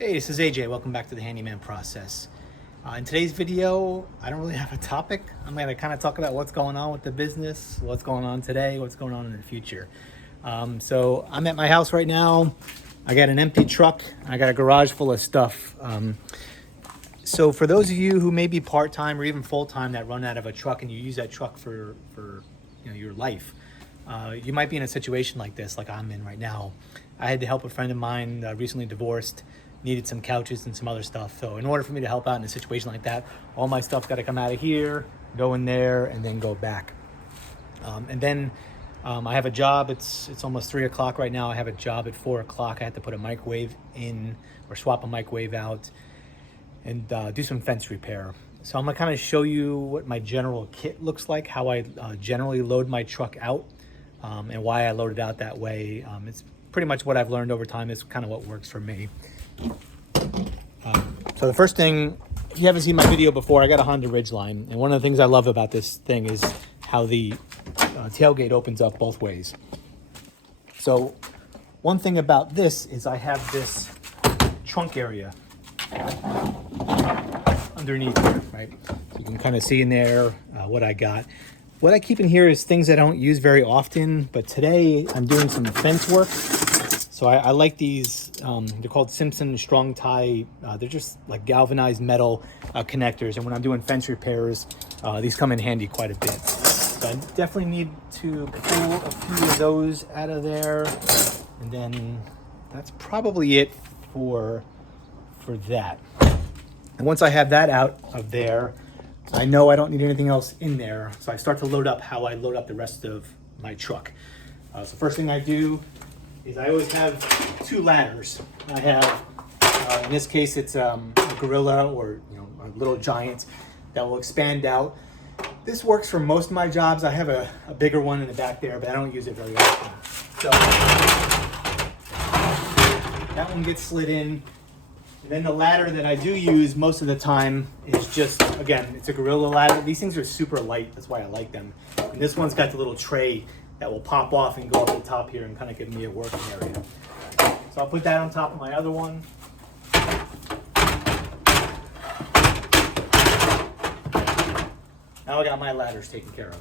Hey, this is AJ. Welcome back to the Handyman process. In today's video, I don't really have a topic. I'm going to kind of talk about what's going on with the business, what's going on today, what's going on in the future. So I'm at my house right now. I got an empty truck. I got a garage full of stuff. So for those of you who may be part-time or even full-time that run out of a truck and you use that truck for your life, you might be in a situation like this, like I'm in right now. I had to help a friend of mine, recently divorced, needed some couches and some other stuff. So in order for me to help out in a situation like that, all my stuff's got to come out of here, go in there, and then go back. And then I have a job. It's almost 3 o'clock right now. I have a job at 4 o'clock. I had to put a microwave in or swap a microwave out and do some fence repair. So I'm gonna kind of show you what my general kit looks like, how I generally load my truck out, and why I load it out that way. It's pretty much what I've learned over time. It's kind of what works for me. So the first thing, if you haven't seen my video before, I got a Honda Ridgeline, and one of the things I love about this thing is how the tailgate opens up both ways. So one thing about this is I have this trunk area underneath here, right? So you can kind of see in there what I got. What I keep in here is things I don't use very often, but today I'm doing some fence work. So I like these, they're called Simpson Strong Tie. They're just like galvanized metal connectors. And when I'm doing fence repairs, these come in handy quite a bit. So I definitely need to pull a few of those out of there. And then that's probably it for that. And once I have that out of there, I know I don't need anything else in there. So I start to load up how I load up the rest of my truck. So first thing I do is I always have 2 ladders. I have, in this case, it's a Gorilla or a little Giant that will expand out. This works for most of my jobs. I have a bigger one in the back there, but I don't use it very often. So that one gets slid in. And then the ladder that I do use most of the time is just, again, it's a Gorilla ladder. These things are super light. That's why I like them. And this one's got the little tray that will pop off and go up the top here and kind of give me a working area. So I'll put that on top of my other one. Now I got my ladders taken care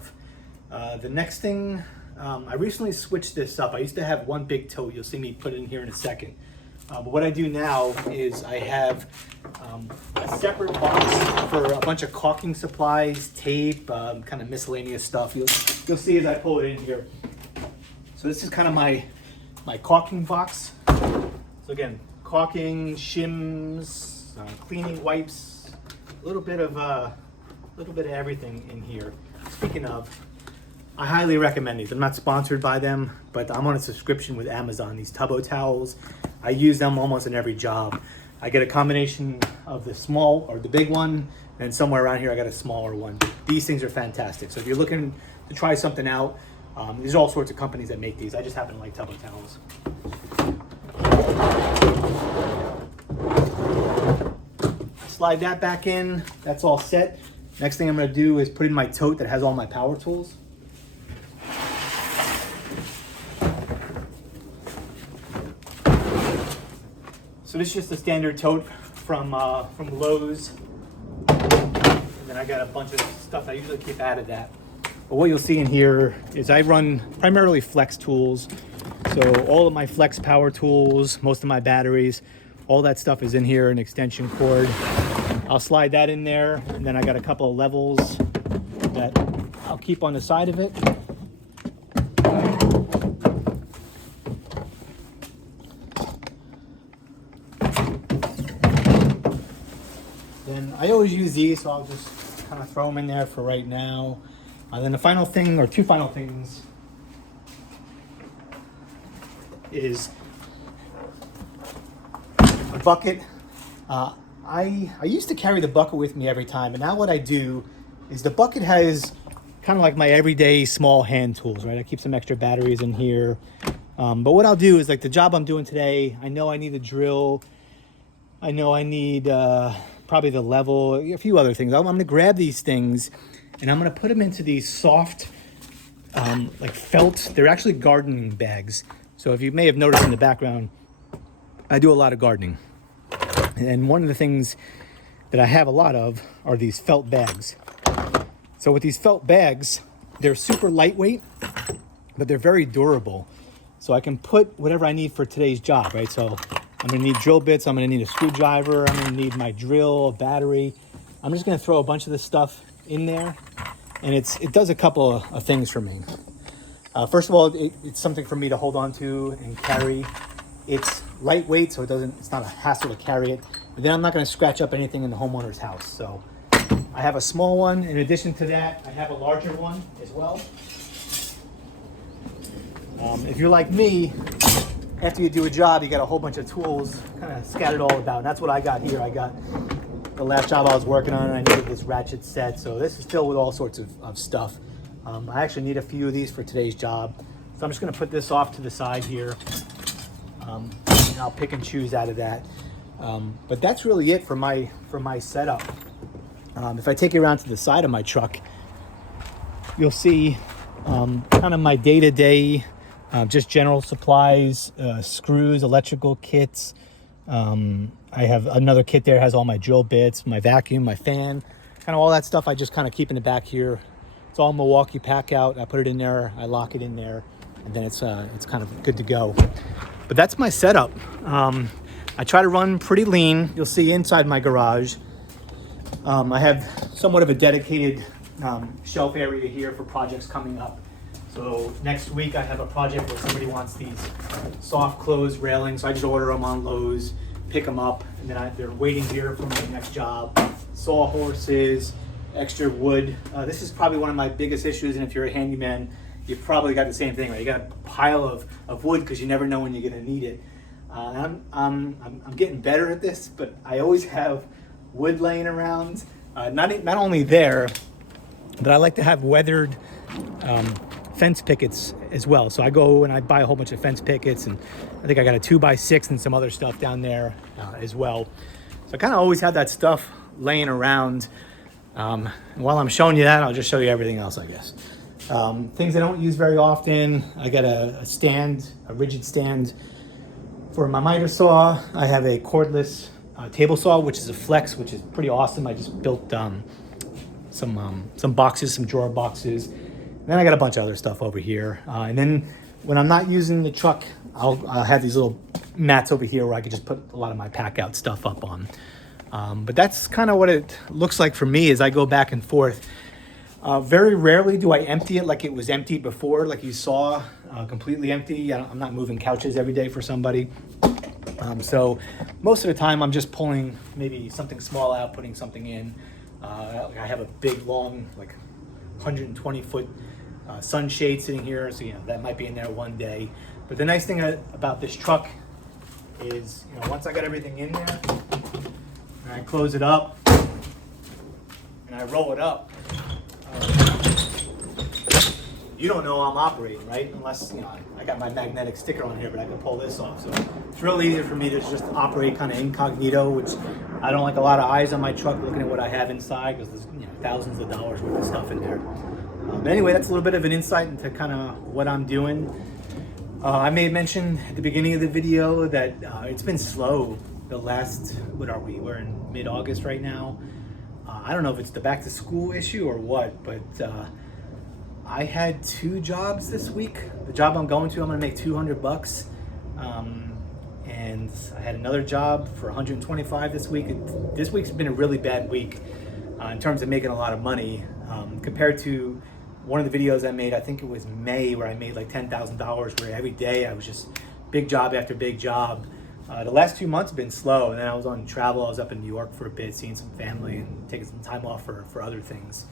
of. The next thing, I recently switched this up. I used to have one big tote. You'll see me put it in here in a second. But what I do now is I have a separate box for a bunch of caulking supplies, tape, kind of miscellaneous stuff. You'll see as I pull it in here. So this is kind of my caulking box. So again, caulking, shims, cleaning wipes, a little bit of everything in here. Speaking of, I highly recommend these. I'm not sponsored by them, but I'm on a subscription with Amazon. These Tubbo towels, I use them almost in every job. I get a combination of the small or the big one, and somewhere around here I got a smaller one. These things are fantastic. So if you're looking to try something out, there's all sorts of companies that make these. I just happen to like Tubbo towels. Slide that back in. That's all set. Next thing I'm going to do is put in my tote that has all my power tools. So this is just a standard tote from Lowe's. And then I got a bunch of stuff I usually keep out of that. But what you'll see in here is I run primarily flex tools. So all of my flex power tools, most of my batteries, all that stuff is in here, an extension cord. I'll slide that in there. And then I got a couple of levels that I'll keep on the side of it. Then I always use these, so I'll just kind of throw them in there for right now. And then the final thing, or 2 final things, is a bucket. I used to carry the bucket with me every time, and now what I do is the bucket has kind of like my everyday small hand tools, right? I keep some extra batteries in here. But what I'll do is, like the job I'm doing today, I know I need a drill. I know I need probably the level, a few other things. I'm gonna grab these things and I'm gonna put them into these soft, like felt, they're actually gardening bags. So if you may have noticed in the background, I do a lot of gardening. And one of the things that I have a lot of are these felt bags. So with these felt bags, they're super lightweight, but they're very durable. So I can put whatever I need for today's job, right? So I'm gonna need drill bits, I'm gonna need a screwdriver, I'm gonna need my drill, a battery. I'm just gonna throw a bunch of this stuff in there, and it does a couple of things for me. First of all, it's something for me to hold on to and carry. It's lightweight, so it's not a hassle to carry it. But then I'm not gonna scratch up anything in the homeowner's house. So I have a small one. In addition to that, I have a larger one as well. If you're like me, after you do a job, you got a whole bunch of tools kind of scattered all about. And that's what I got here. I got the last job I was working on, and I needed this ratchet set. So this is filled with all sorts of stuff. I actually need a few of these for today's job. So I'm just gonna put this off to the side here. And I'll pick and choose out of that. But that's really it for my setup. If I take you around to the side of my truck, you'll see kind of my day-to-day, just general supplies, screws, electrical kits. I have another kit there, has all my drill bits, my vacuum, my fan, kind of all that stuff I just kind of keep in the back here. It's all Milwaukee pack out. I put it in there, I lock it in there, and then it's kind of good to go. But that's my setup. I try to run pretty lean. You'll see inside my garage, I have somewhat of a dedicated shelf area here for projects coming up. So next week I have a project where somebody wants these soft close railings. So I just order them on Lowe's, pick them up, and then they're waiting here for my next job. Sawhorses, extra wood. This is probably one of my biggest issues, and if you're a handyman, you've probably got the same thing, right? You got a pile of wood because you never know when you're gonna need it. I'm getting better at this, but I always have wood laying around. Not only there, but I like to have weathered fence pickets as well. So I go and I buy a whole bunch of fence pickets, and I think I got a 2x6 and some other stuff down there as well. So I kind of always have that stuff laying around. While I'm showing you that, I'll just show you everything else, I guess. Things I don't use very often. I got a stand, a rigid stand for my miter saw. I have a cordless table saw, which is a flex, which is pretty awesome. I just built some boxes, some drawer boxes. And then I got a bunch of other stuff over here. And then when I'm not using the truck, I'll have these little mats over here where I can just put a lot of my pack out stuff up on. But that's kind of what it looks like for me as I go back and forth. Very rarely do I empty it like it was emptied before, like you saw, completely empty. I'm not moving couches every day for somebody. So most of the time I'm just pulling maybe something small out, putting something in. I have a big, long, like 120-foot sunshade sitting here, so that might be in there one day. But the nice thing about this truck is, once I got everything in there, and I close it up and I roll it up, you don't know I'm operating, right? Unless, I got my magnetic sticker on here, but I can pull this off. So it's real easy for me to just operate kind of incognito, which I don't like a lot of eyes on my truck looking at what I have inside, because there's thousands of dollars worth of stuff in there. But anyway, that's a little bit of an insight into kind of what I'm doing. I may have mentioned at the beginning of the video that it's been slow the last, what are we? We're in mid-August right now. I don't know if it's the back to school issue or what, but I had 2 jobs this week. The job I'm going to, I'm gonna make $200. And I had another job for 125 this week. This week's been a really bad week in terms of making a lot of money compared to one of the videos I made. I think it was May, where I made like $10,000, where every day I was just big job after big job. The last 2 months have been slow, and then I was on travel. I was up in New York for a bit, seeing some family and taking some time off for other things.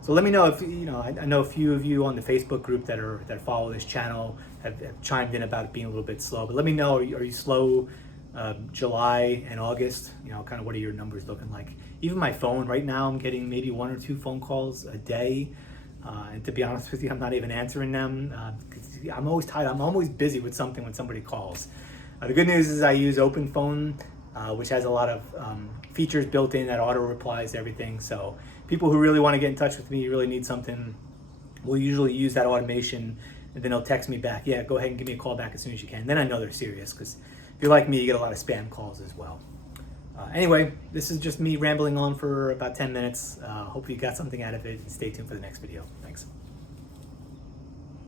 So let me know if, I know a few of you on the Facebook group that follow this channel have chimed in about it being a little bit slow. But let me know, are you slow July and August? Kind of what are your numbers looking like? Even my phone right now, I'm getting maybe 1 or 2 phone calls a day. And to be honest with you, I'm not even answering them. I'm always tired. I'm always busy with something when somebody calls. The good news is I use Open Phone, which has a lot of features built in that auto replies to everything. So people who really want to get in touch with me, really need something, will usually use that automation, and then they'll text me back, yeah, go ahead and give me a call back as soon as you can. Then I know they're serious, because if you're like me, you get a lot of spam calls as well. Anyway, this is just me rambling on for about 10 minutes. Hopefully you got something out of it, and stay tuned for the next video. Thanks.